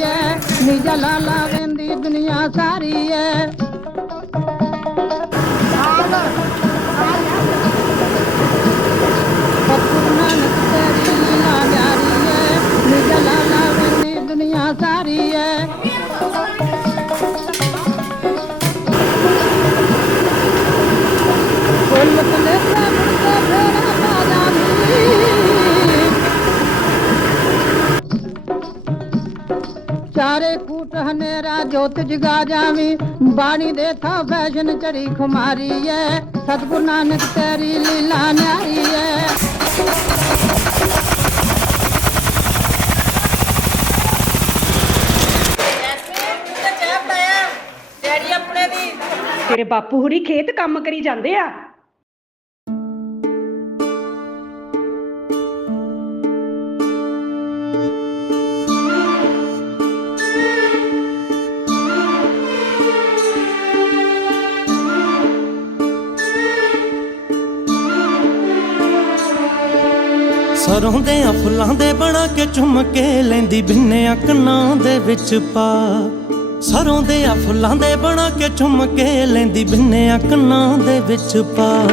Yeah. ਨਿਜਾ ਲਾਲਾ ਵੰਦੀ ਦੁਨੀਆ ਸਾਰੀ ਐ। ਸਾਰੀ ਐ। ਚਾਰੇ ਕੂਟ ਹਨੇਰਾ, ਜੋਤ ਜਗਾ ਜਾਵੀਂ। ਬਾਣੀ ਦੇ ਥਾਂ ਫੈਸ਼ਨ ਚੜੀ ਖੁਮਾਰੀ ਐ ਸਤਿਗੁਰੂ ਨਾਨਕ ਤੇਰੀ ਲੀਲਾ ਨਿਆਰੀ ਐ ਤੇਰੇ ਬਾਪੂ ਹੁਰੀ ਖੇਤ ਕੰਮ ਕਰੀ ਜਾਂਦੇ ਆ? ਸਰੋਂ ਦੇ ਆ ਫੁੱਲਾਂ ਦੇ ਬਣਾ ਕੇ ਚੁੰਮ ਕੇ ਲੈਂਦੀ ਬਿੰਨਿਆ ਕੰਨਾਂ ਦੇ ਵਿੱਚ ਪਾ। ਸਰੋਂ ਦੇ ਆ ਫੁੱਲਾਂ ਦੇ ਬਣਾ ਕੇ ਚੁੰਮ ਕੇ ਲੈਂਦੀ ਬਿੰਨਿਆ ਕੰਨਾਂ ਦੇ ਵਿੱਚ ਪਾ।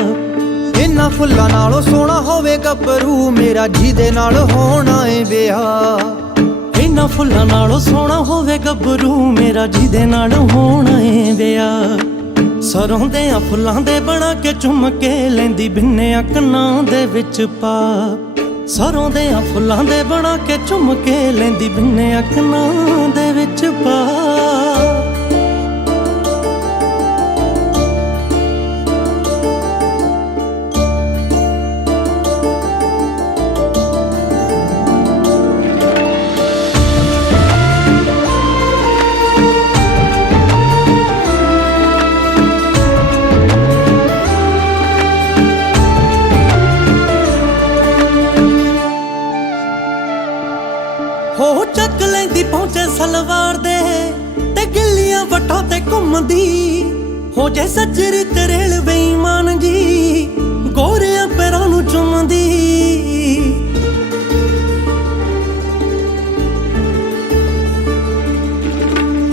ਇਹਨਾਂ ਫੁੱਲਾਂ ਨਾਲੋਂ ਸੋਹਣਾ ਹੋਵੇ ਗੱਭਰੂ, ਮੇਰਾ ਜਿਹਦੇ ਨਾਲ ਹੋਣਾ ਏ ਵਿਆਹ। ਇਹਨਾਂ ਫੁੱਲਾਂ ਨਾਲੋਂ ਸੋਹਣਾ ਹੋਵੇ ਗੱਭਰੂ, ਮੇਰਾ ਜਿਹਦੇ ਨਾਲ ਹੋਣਾ ਏ ਵਿਆਹ। ਸਰੋਂ ਦੇ ਫੁੱਲਾਂ ਦੇ ਬਣਾ ਕੇ ਚੁੰਮ ਕੇ ਲੈਂਦੀ ਬਿੰਨਿਆ ਕੰਨਾਂ ਦੇ ਵਿੱਚ ਪਾ। ਸਰੋਂ ਦੇ ਆ ਫੁੱਲਾਂ ਦੇ ਬਣਾ ਕੇ ਚੁੰਮ ਕੇ ਲੈਂਦੀ ਬਿੰਨਿਆ ਕੰਨਾਂ ਦੇ ਵਿੱਚ ਪਾ। ਸਲਵਾਰ ਦੇ ਤੇ ਗਿੱਲੀਆਂ ਵਟਾਂ ਤੇ ਘੁੰਮਦੀ। ਹੋ ਜੇ ਸੱਜਰੀ ਤਰੇਲ ਬੇਈਮਾਨ ਜੀ, ਗੋਰਿਆਂ ਪੈਰਾਂ ਨੂੰ ਚੁੰਮਦੀ।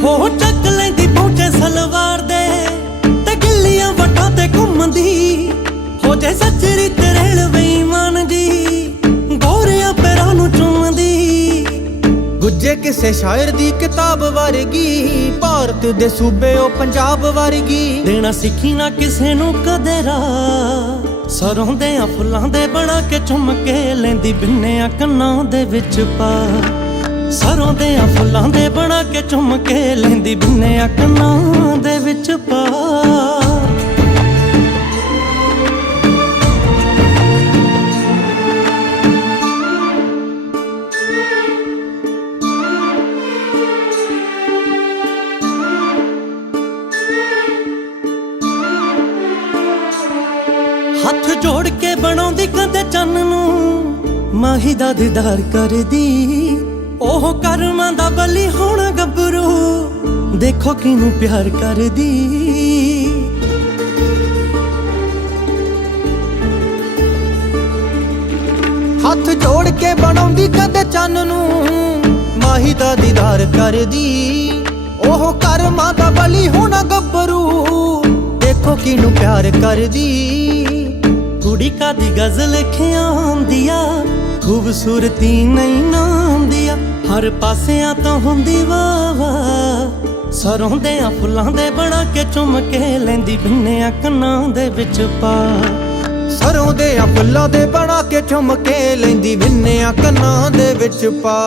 ਹੋ ਚੱਕ ਲੈਂਦੀ ਪਹੁੰਚੇ ਸਲਵਾਰ ਦੇ ਤੇ ਗਿੱਲੀਆਂ ਵਟਾਂ ਤੇ ਘੁੰਮਦੀ। ਹੋ ਜੇ ਸੱਜਰੀ ਤਰੇਲ ਬੇਈਮਾਨ ਜੀ ਗੁੱਜੇ ਕਿਸੇ ਸ਼ਾਇਰ ਦੀ ਕਿਤਾਬ ਵਰਗੀ, ਭਾਰਤ ਦੇ ਸੂਬੇ ਉਹ ਪੰਜਾਬ ਵਰਗੀ। ਦੇਣਾ ਸਿੱਖੀ ਨਾ ਕਿਸੇ ਨੂੰ ਕਦੇ ਰਾ ਸਰੋਂ ਦੇ ਫੁੱਲਾਂ ਦੇ ਬਣਾ ਕੇ ਚੁੰਮ ਲੈਂਦੀ ਬਿੰਨਿਆ ਕੰਨਾਂ ਦੇ ਵਿੱਚ ਪਾ। ਸਰੋਂ ਦੇ ਫੁੱਲਾਂ ਦੇ ਬਣਾ ਕੇ ਚੁੰਮ ਲੈਂਦੀ ਬਿੰਨਿਆ ਕੰਨਾਂ ਦੇ ਵਿੱਚ ਪਾ। ਜੋੜ ਕੇ ਬਣਾਉਂਦੀ ਕਦੇ ਚੰਨ ਨੂੰ। ਮਾਹੀ ਦਾ ਦੀਦਾਰ ਕਰਦੀ, ਉਹ ਕਰਮਾਂ ਦਾ ਬਲੀ ਹੋਣਾ ਗੱਭਰੂ। ਦੇਖੋ ਕਿਨੂੰ ਪਿਆਰ ਕਰਦੀ। ਹੱਥ ਜੋੜ ਕੇ ਬਣਾਉਂਦੀ ਕਦੇ ਚੰਨ ਨੂੰ। ਮਾਹੀ ਦਾ ਦੀਦਾਰ ਕਰਦੀ, ਉਹ ਕਰਮਾਂ ਦਾ ਬਲੀ ਹੋਣਾ ਗੱਭਰੂ। ਦੇਖੋ ਕਿਨੂੰ ਪਿਆਰ ਕਰਦੀ। ਕੁੜੀ ਕਾਦੀ ਗਜ਼ਲ ਖਿਆਉਂਦੀਆ ਖੂਬਸੂਰਤੀ ਨਹੀਂ ਨਾਉਂਦੀਆ ਹਰ ਪਾਸਿਆਂ ਤੋਂ ਹੁੰਦੀ ਵਾਵਾ ਸਰੋਂ ਦੇ ਆ ਫੁੱਲਾਂ ਦੇ ਬਣਾ ਕੇ ਚੁੰਮ ਕੇ ਲੈਂਦੀ ਬਿੰਨਿਆ ਕੰਨਾਂ ਦੇ ਵਿੱਚ ਪਾ। ਸਰੋਂ ਦੇ ਆ ਫੁੱਲਾਂ ਦੇ ਬਣਾ ਕੇ ਚੁੰਮ ਕੇ ਲੈਂਦੀ ਵਿੰਨਿਆ ਕੰਨਾਂ ਦੇ ਵਿੱਚ ਪਾ।